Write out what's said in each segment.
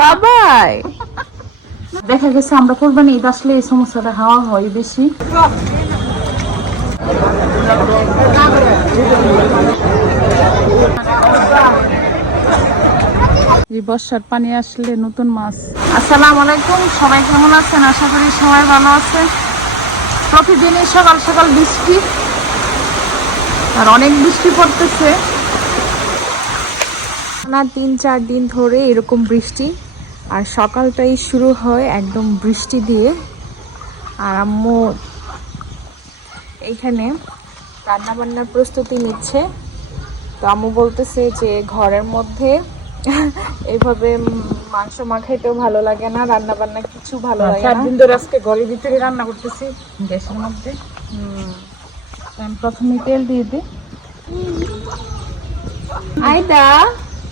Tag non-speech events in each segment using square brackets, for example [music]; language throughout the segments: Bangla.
বাবাই। [laughs] দেখা গেছে আমরা কোরবানি ঈদ আসলে এই সমস্যাটা হাওয়া হয় বেশি। বর্ষার পানি আসলে নতুন মাছ। আসসালাম আলাইকুম সবাই কেমন আছেন? আশা করি সবাই ভালো আছে প্রতিদিনই সকাল সকাল বৃষ্টি আর অনেক বৃষ্টি পড়তেছে। না তিন চার দিন ধরে এরকম বৃষ্টি। আর সকালটাই শুরু হয় একদম বৃষ্টি দিয়ে। আর আম্মু এখানে রান্না বান্নার প্রস্তুতি নিচ্ছে। তো আম্মু বলতেছে যে ঘরের মধ্যে এইভাবে উম মাংস মাখাইতেও ভালো লাগে না রান্না বান্না কিছু ভালো লাগে না। দিন ধরে আজকে ঘরের ভিতরে রান্না করতেছি গ্যাসের মধ্যে। হুম। আমি প্রথমে তেল দিয়ে দিই। আয়দা।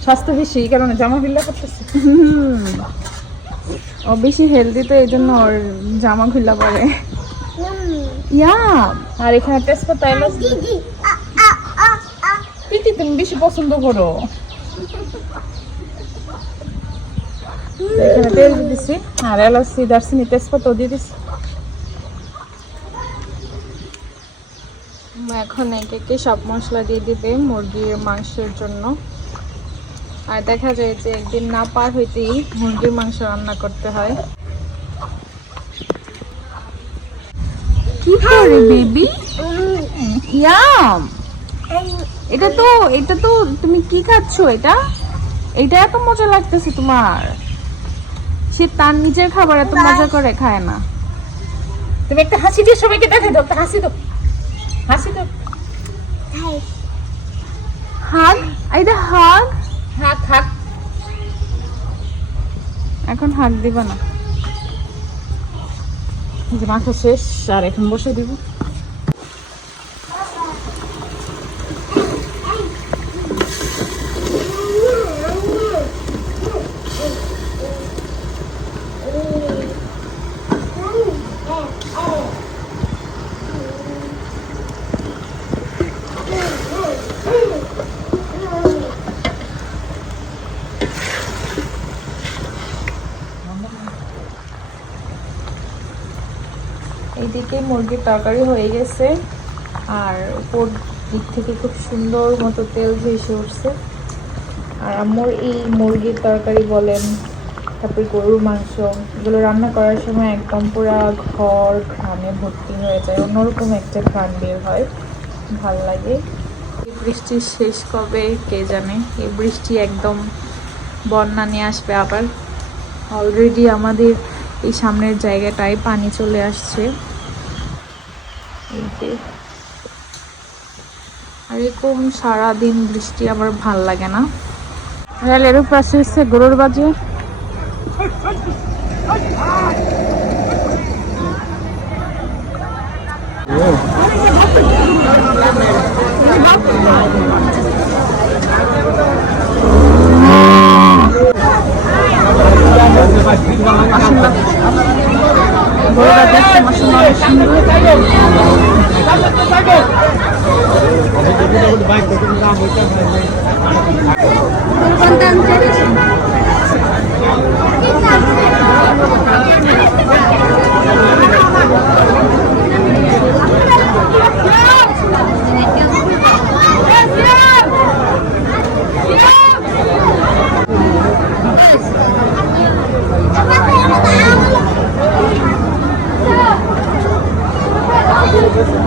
স্বাস্থ্য বেশি এই কারণে জামা বিল্লা করতেছি ও বেশি হেলদি তো এই জন্য ওর জামা খুলা পরে। ইয়া আর এখানে তেজপাতা এলাচ তুমি বেশি পছন্দ করো। এখানে তেল দিয়ে দিছি আর এলাচি দারচিনি তেজপাতাও দিয়ে দিছি। এখন একে সব মশলা দিয়ে দিবে মুরগির মাংসের জন্য। আর দেখা যায় যে একদিন না পার হইতেই মুরগির মাংস রান্না করতে হয়। কি করে বেবি? ইয়াম! এটা তো এটা তো তুমি কি খাচ্ছো এটা? এটা এত মজা লাগতেছে তোমার। সে তার নিজের খাবার এত মজা করে খায় না। তুমি একটা হাসি দিয়ে সবাইকে দেখাই দাও একটা হাসি দাও। হাসি দাও। হাগ? এটা হাগ? হাত হাত এখন হাত দিব না। যে মাংস শেষ আর এখন বসে দিব। এইদিকে মুরগির তরকারি হয়ে গেছে আর উপর দিক থেকে খুব সুন্দর মতো তেল ভেসে উঠছে। আর আমার এই মুরগির তরকারি বলেন, তারপরে গরুর মাংস, এগুলো রান্না করার সময় একদম পুরা ঘর ঘামে ভর্তি হয়ে যায়, অন্যরকম একটা ঘ্রাণ বের হয়। ভালো লাগে। এই বৃষ্টি শেষ কবে কে জানে? এই বৃষ্টি একদম বন্যা নিয়ে আসবে আবার। অলরেডি আমাদের এই সামনের জায়গাটায় পানি চলে আসছে। এই যে আর এরকম সারাদিন বৃষ্টি আমার ভালো লাগে না। রেলের পাশে হচ্ছে গরুর বাজে। গরুটা listen.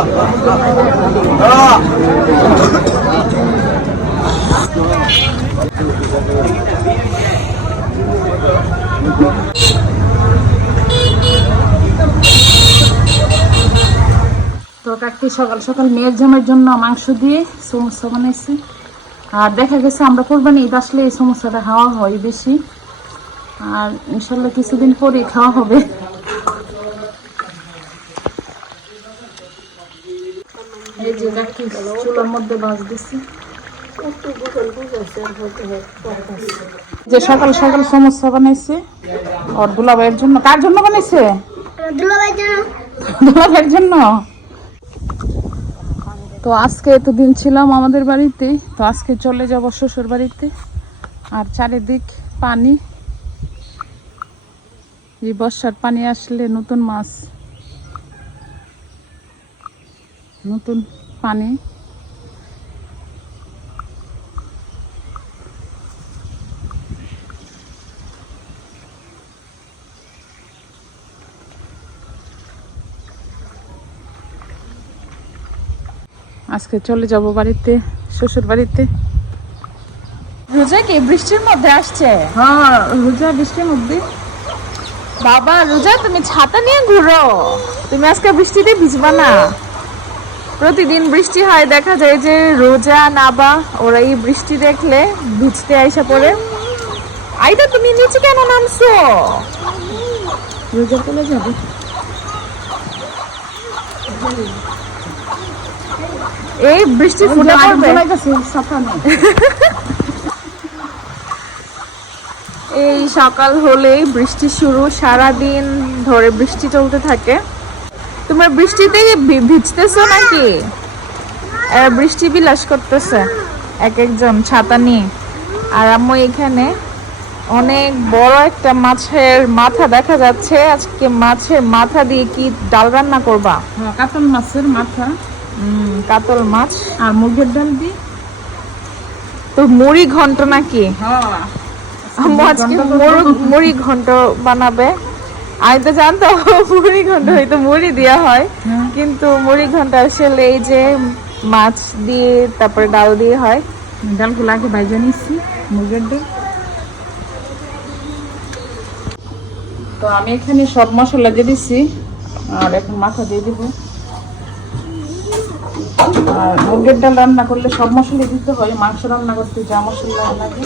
তো কাকি সকাল সকাল মেয়ের জামের জন্য মাংস দিয়ে সমস্যা বানাইছি। আর দেখা গেছে আমরা কোরবানি ঈদ আসলে এই সমস্যাটা খাওয়া হয় বেশি। আর ইনশাল্লাহ কিছুদিন পরে খাওয়া হবে। যে চুলার মধ্যে বাজ দিছি। যে সকাল সকাল সমস্যা বানাইছে, ওর দুলাভাইয়ের জন্য। কার জন্য বানাইছে? [laughs] দুলাভাইয়ের জন্য? তো আজকে এতদিন ছিলাম আমাদের বাড়িতে, তো আজকে চলে যাব শ্বশুর বাড়িতে। আর চারিদিক পানি। এই বর্ষার পানি আসলে নতুন মাছ। নতুন পানি। আজকে চলে যাব বাড়িতে শ্বশুর বাড়িতে। রোজা কি বৃষ্টির মধ্যে আসছে? হ্যাঁ রোজা বৃষ্টির মধ্যে। বাবা রোজা তুমি ছাতা নিয়ে ঘুরো। তুমি আজকে বৃষ্টিতে ভিজবা না। প্রতিদিন বৃষ্টি হয় দেখা যায় যে রোজা নাবা ওরা এই বৃষ্টি দেখলে ভিজতে আইসা পড়ে। আইদা তুমি নিচে কেন নামছো? রোজা চলে যাব। এই বৃষ্টি ফুটে পড়বে। এই সকাল হলেই বৃষ্টি শুরু সারা দিন ধরে বৃষ্টি চলতে থাকে। তোমার বৃষ্টিতে ভিজতেছো নাকি? বৃষ্টি বিলাস করতেছে এক একজন ছাতা নিয়ে। আর আম্মু এখানে অনেক বড় একটা মাছের মাথা দেখা যাচ্ছে। আজকে মাছের মাথা দিয়ে কি ডাল রান্না করবা? কাতল মাছের মাথা। কাতল মাছ। আর মুগের ডাল দি তো মুড়ি ঘন্ট নাকি? আম্মু আজকে মুড়ি- মুড়ি ঘন্ট বানাবে। আমি তো জানতাম মুড়ি ঘন্ট হয়তো মুড়ি দেওয়া হয় হ্যাঁ। কিন্তু মুড়ি ঘন্ট আসলে এই যে মাছ দিয়ে তারপরে ডাল দিয়ে হয়। ডালগুলো আগে ভাইজা নিচ্ছি ডাল। তো আমি এখানে সব মশলা দিয়ে দিচ্ছি আর এখন মাথা দিয়ে দিব। আর মুগের ডাল রান্না করলে সব মশলা দিতে হয় মাংস রান্না করতে যা মশলা লাগে।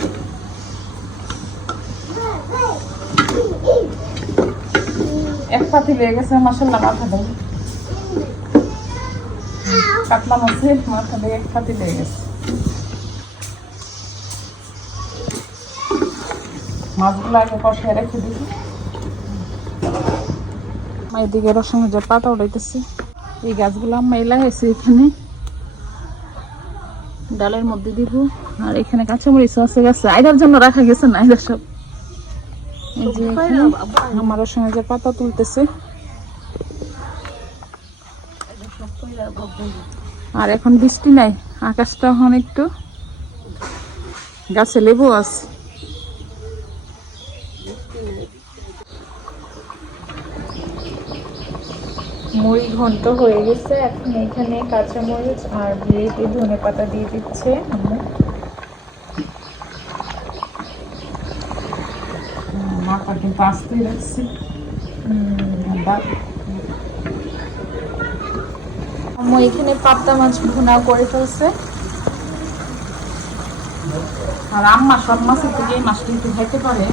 এক পাতি লেগে গেছে মশলা মাথা দেয়। কাতলা মাছের মাথা দিয়ে এক পাতি লেগে গেছে। মাছগুলো আগে কষায় রেখে দিবি আমার এদিকে রসুন যে পাতা উঠাইতেছি এই গাছগুলো আম্মা এলা হয়েছে এখানে। ডালের মধ্যে দিব। আর এখানে কাঁচামরিচ আছে, গাছে আইদার জন্য রাখা গেছে না আইদার সব। আমার রসুন যে পাতা তুলতেছে। আর এখন বৃষ্টি নাই, আকাশটা এখন একটু গাছে লেবু আছে। মুড়ি ঘন্ট হয়ে গেছে, এখন এখানে কাঁচামরিচ আর বিয়েতে ধনে পাতা দিয়ে দিচ্ছে। আম্মু। কিন্তু আসতেই রাখছি ডাল আম্মু এখানে পাবদা মাছ ভুনা করে ফেলছে। আর আম্মা সব মাছের থেকে এই মাছটা একটু খাইতে পারে।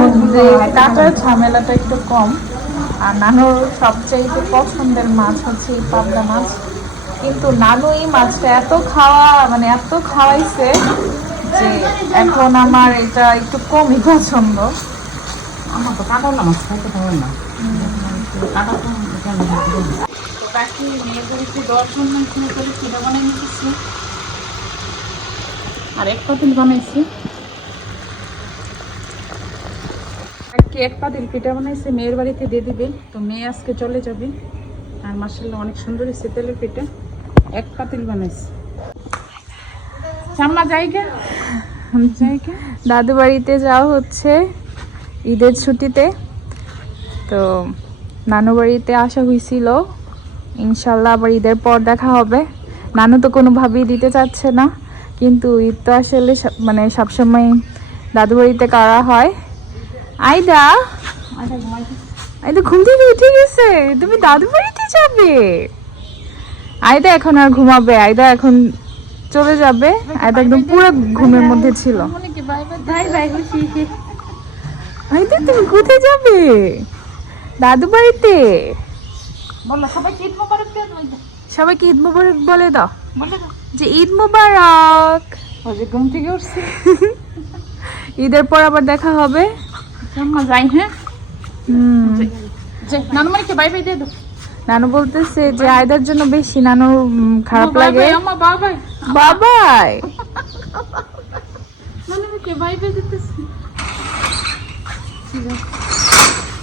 মধ্যে কাটার ঝামেলাটা একটু কম আর নানুর সবচাইতে পছন্দের মাছ হচ্ছে এই পাবদা মাছ। কিন্তু নানু এই মাছটা এত খাওয়া মানে এত খাওয়াইছে যে এখন আমার এটা একটু কমই পছন্দ। আমার তো কাটালা মাছ খাইতে পারে না। তো বাকি মেয়েদের একটু এখানে করে নিতেছি। আর এক পাতিল বানাইছি। এক পাতিল পিঠা বানাইছে মেয়ের বাড়িতে দিয়ে দিবে। তো মেয়ে আজকে চলে যাবে। আর মাসাল্লাহ অনেক সুন্দর তেলের পিঠা। এক পাতিল বানাইছে। দাদু বাড়িতে যাওয়া হচ্ছে ঈদের ছুটিতে। তো নানু বাড়িতে আসা হয়েছিল। ইনশাল্লাহ আবার ঈদের পর দেখা হবে। নানু তো কোনোভাবেই দিতে চাচ্ছে না। কিন্তু ঈদ তো আসলে মানে সবসময় দাদু বাড়িতে করা হয়। আইদা? আইদা, ঘুম থেকে উঠে গেছে। তুমি দাদু বাড়িতে যাবে? আয়দা এখন আর ঘুমাবে। আয়দা এখন চলে যাবে আয়দা একদম পুরো ঘুমের মধ্যে ছিল। বাই বাই তুমি কোথায় যাবে? দাদু বাড়িতে? সবাইকে ঈদ মুবারক বলে দাও। যে ঈদ মুবারক। ঘুম থেকে উঠছি। ঈদের পর আবার দেখা হবে। যাই হ্যাঁ? হুম। বাই বাই দিয়ে দাও। নানু বলতেছে যে আয়দার জন্য বেশি নানুর খারাপ লাগে। বাই। বাবাই।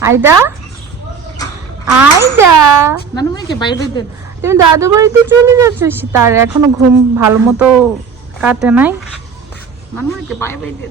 আইদা? দাও তুমি দাদু বাড়িতে চলে যাচ্ছ? তার এখনও ঘুম ভালো মতো কাটে নাই। মানুষ দিয়ে